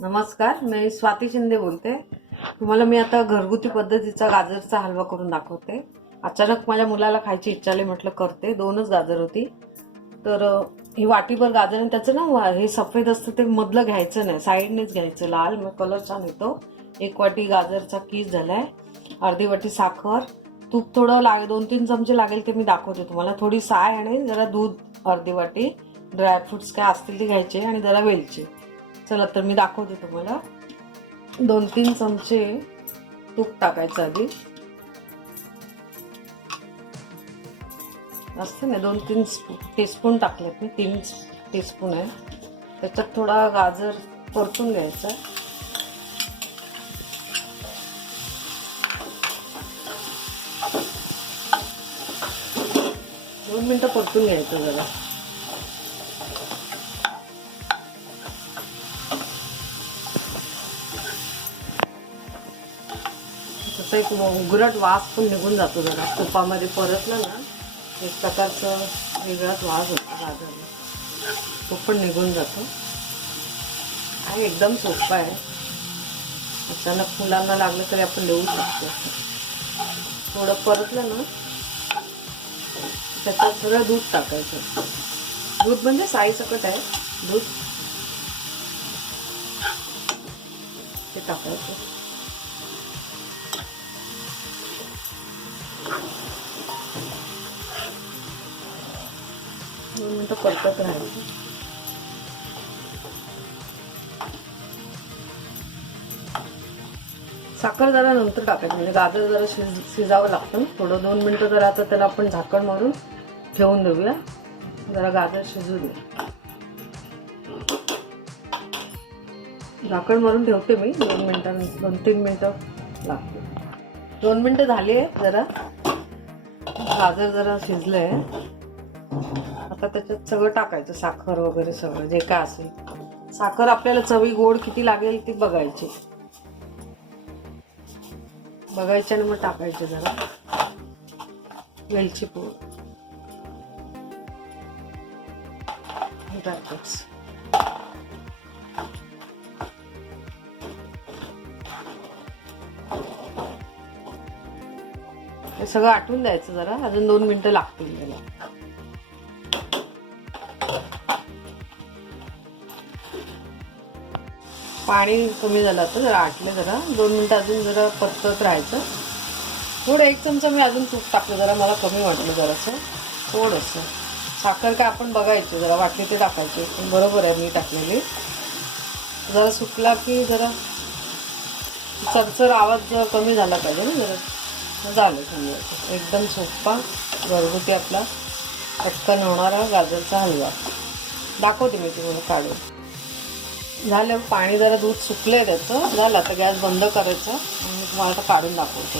नमस्कार, मी स्वाती शिंदे बोलते. तुम्हाला मी आता घरगुती पद्धतीचा गाजरचा हलवा करून दाखवते. अचानक माझ्या मुलाला खायची इच्छा आली, म्हटलं करते. 2च गाजर होती, तर ही वाटीभर गाजर. आणि त्याचं ना हे सफेद असतं ते मधलं घ्यायचं नाही, साईडनेच घ्यायचं. लाल मग कलर छान येतो. 1 वाटी गाजरचा किस झालाय. अर्धी वाटी साखर, तूप थोडं 2-3 चमचे लागेल ते मी दाखवते तुम्हाला. थोडी साय आणि जरा दूध, अर्धी वाटी. ड्रायफ्रुट्स काय असतील ते घ्यायचे आणि जरा वेलची. चला तर मी दाखवते तुम्हाला. 2-3 चमचे तूप टाकायचं आधी. असते ना 2-3 टीस्पून टाकलेत मी, 3 टीस्पून आहे. त्याच्यात थोडा गाजर परतून घ्यायचा. दोन मिनिटं परतून घ्यायचं जरा. तसं एक उग्रट वास पण निघून जातो जरा तुपामध्ये परतलं ना, एक प्रकारचं वेगळाच वास होतो गाजरला, तो पण निघून जातो. आणि एकदम सोपं आहे. अचानक मुलांना लागलं तरी आपण लिहू शकतो. थोडं परतलं ना, त्याच्यात सगळं दूध टाकायचं. दूध म्हणजे साई सकट आहे दूध, ते टाकायचं. दोन मिनिटं परतत राहायचं. साखर जरा नंतर टाकायची, म्हणजे गाजर जरा शिजावं लागतं थोडं. 2 मिनिटं जरा आता त्याला आपण झाकण मारून ठेवून देऊया. जरा गाजर शिजू दे. झाकण मारून ठेवते मी 2-3 मिनिटं लागते. 2 मिनिटं झाली आहे. जरा गाजर जरा शिजलंय. आता त्याच्यात सगळं टाकायचं, साखर वगैरे सगळं जे काय असेल. साखर आपल्याला चवी गोड किती लागेल ती बघायची आणि मग टाकायचे. जरा वेलची पूड, ड्रायफ्रुट्स. हे सगळं आटवून द्यायचं जरा. अजून 2 मिनिटं लागतील त्याला. पाणी कमी झालं तर जरा आटले. जरा 2 मिनिटं अजून जरा परतत राहायचं. थोडं 1 चमचा मी अजून तूप टाकलं, जरा मला कमी वाटलं जरासं. थोडंसं साखर काय आपण बघायची, जरा वाटली ते टाकायची. पण बरोबर आहे मी टाकलेली. जरा सुकला की जरा चरचर आवाज जरा कमी झाला पाहिजे ना जरा. झालं समजायचं. एकदम सोपा घरगुती आपला पटकन होणारा गाजरचा हलवा दाखवते मी तुम्हाला काढून. झालं पाणी, जरा दूध सुकलंय त्याचं. झालं आता गॅस बंद करायचं आणि तुम्हाला आता काढून दाखवतो.